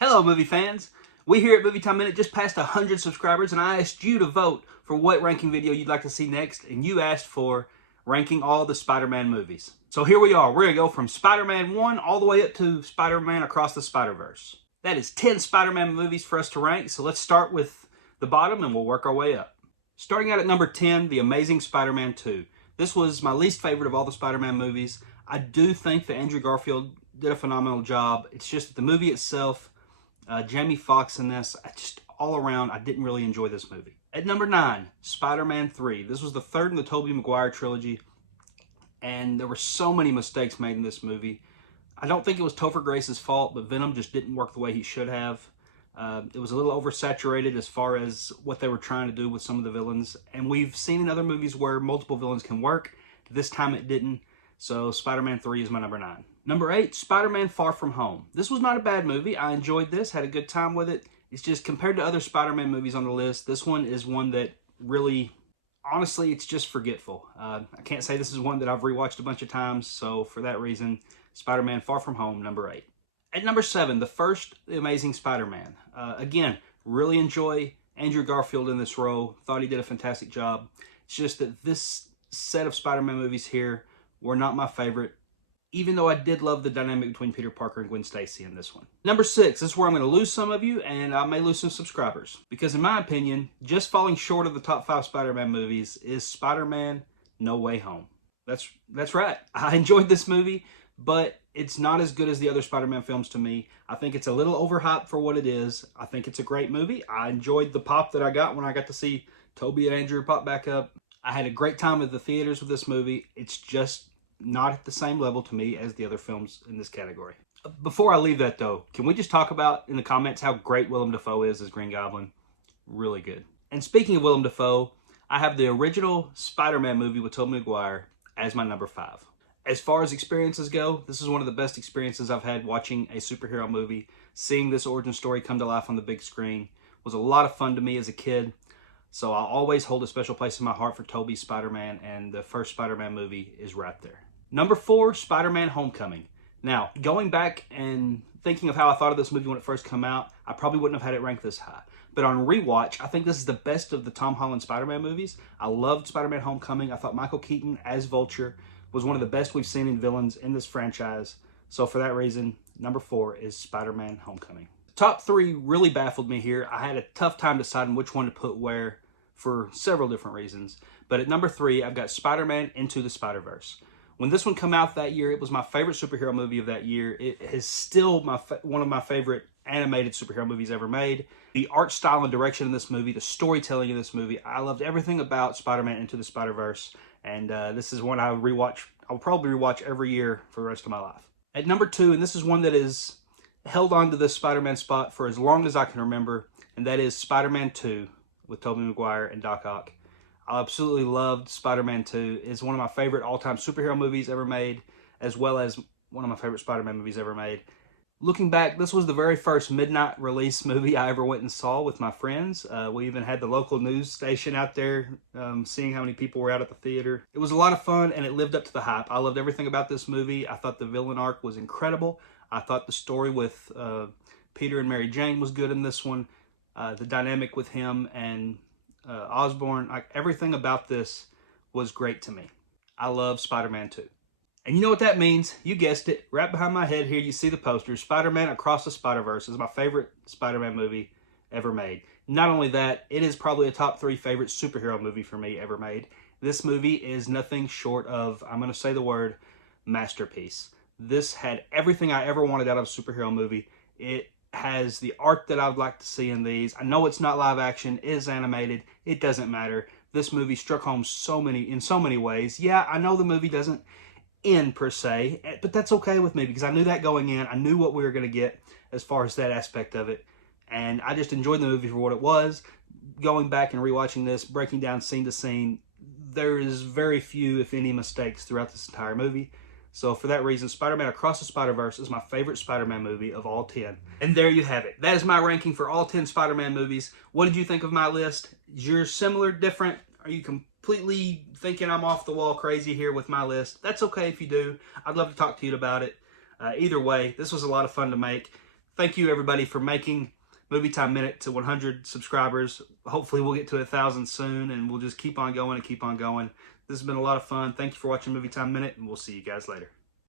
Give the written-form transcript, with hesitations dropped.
Hello, movie fans. We here at Movie Time Minute just passed 100 subscribers, and I asked you to vote for what ranking video you'd like to see next, and you asked for ranking all the Spider-Man movies. So here we are. We're going to go from Spider-Man 1 all the way up to Spider-Man Across the Spiderverse. That is 10 Spider-Man movies for us to rank, so let's start with the bottom and we'll work our way up. Starting out at number 10, The Amazing Spider-Man II. This was my least favorite of all the Spider-Man movies. I do think that Andrew Garfield did a phenomenal job. It's just that the movie itself, Jamie Foxx in this, all around, I didn't really enjoy this movie. At number 9, Spider-Man III. This was the third in the Tobey Maguire trilogy, and there were so many mistakes made in this movie. I don't think it was Topher Grace's fault, but Venom just didn't work the way he should have. It was a little oversaturated as far as what they were trying to do with some of the villains, and we've seen in other movies where multiple villains can work. This time it didn't, so Spider-Man 3 is my number 9. Number 8, Spider-Man Far From Home. This was not a bad movie. I enjoyed this, had a good time with it. It's just compared to other Spider-Man movies on the list, this one is one that really, honestly, it's just forgetful. I can't say this is one that I've rewatched a bunch of times, so for that reason, Spider-Man Far From Home, number 8. At number 7, the first The Amazing Spider-Man. Again, really enjoy Andrew Garfield in this role. Thought he did a fantastic job. It's just that this set of Spider-Man movies here were not my favorite, even though I did love the dynamic between Peter Parker and Gwen Stacy in this one. Number 6, this is where I'm going to lose some of you, and I may lose some subscribers. Because in my opinion, just falling short of the top 5 Spider-Man movies is SpiderMan No Way Home. That's right. I enjoyed this movie, but it's not as good as the other Spider-Man films to me. I think it's a little overhyped for what it is. I think it's a great movie. I enjoyed the pop that I got when I got to see Tobey and Andrew pop back up. I had a great time at the theaters with this movie. It's just not at the same level to me as the other films in this category. Before I leave that though, can we just talk about in the comments how great Willem Dafoe is as Green Goblin? Really good. And speaking of Willem Dafoe, I have the original Spider-Man movie with Tobey Maguire as my number 5. As far as experiences go, this is one of the best experiences I've had watching a superhero movie. Seeing this origin story come to life on the big screen was a lot of fun to me as a kid. So I'll always hold a special place in my heart for Tobey's Spider-Man, and the first Spider-Man movie is right there. Number 4, Spider-Man Homecoming. Now, going back and thinking of how I thought of this movie when it first came out, I probably wouldn't have had it ranked this high. But on rewatch, I think this is the best of the Tom Holland Spider-Man movies. I loved Spider-Man Homecoming. I thought Michael Keaton as Vulture was one of the best we've seen in villains in this franchise. So for that reason, number 4 is Spider-Man Homecoming. Top 3 really baffled me here. I had a tough time deciding which one to put where for several different reasons. But at number 3, I've got Spider-Man Into the Spiderverse. When this one came out that year, it was my favorite superhero movie of that year. It is still one of my favorite animated superhero movies ever made. The art style and direction in this movie, the storytelling in this movie, I loved everything about Spider-Man Into the Spiderverse. And this is one I would rewatch. I'll probably rewatch every year for the rest of my life. At number 2, and this is one that is held on to this Spider-Man spot for as long as I can remember, and that is Spider-Man II with Tobey Maguire and Doc Ock. I absolutely loved Spider-Man 2. It's one of my favorite all-time superhero movies ever made, as well as one of my favorite Spider-Man movies ever made. Looking back, this was the very first midnight release movie I ever went and saw with my friends. We even had the local news station out there seeing how many people were out at the theater. It was a lot of fun, and it lived up to the hype. I loved everything about this movie. I thought the villain arc was incredible. I thought the story with Peter and Mary Jane was good in this one. The dynamic with him and Osborn, everything about this was great to me. I love Spider-Man 2. And you know what that means? You guessed it. Right behind my head here, you see the poster. Spider-Man Across the Spiderverse is my favorite Spider-Man movie ever made. Not only that, it is probably a top 3 favorite superhero movie for me ever made. This movie is nothing short of, I'm going to say the word, masterpiece. This had everything I ever wanted out of a superhero movie. It has the art that I would like to see in these. I know it's not live action, it is animated. It doesn't matter. This movie struck home in so many ways. Yeah, I know the movie doesn't end per se, but that's okay with me because I knew that going in. I knew what we were going to get as far as that aspect of it, and I just enjoyed the movie for what it was. Going back and rewatching this, breaking down scene to scene, there is very few, if any, mistakes throughout this entire movie. So for that reason, Spider-Man Across the Spiderverse is my favorite Spider-Man movie of all 10. And there you have it. That is my ranking for all 10 Spider-Man movies. What did you think of my list? Is yours similar, different? Are you completely thinking I'm off the wall crazy here with my list? That's okay if you do. I'd love to talk to you about it. Either way, this was a lot of fun to make. Thank you, everybody, for making Movie Time Minute to 100 subscribers. Hopefully we'll get to 1,000 soon, and we'll just keep on going and keep on going. This has been a lot of fun. Thank you for watching Movie Time Minute, and we'll see you guys later.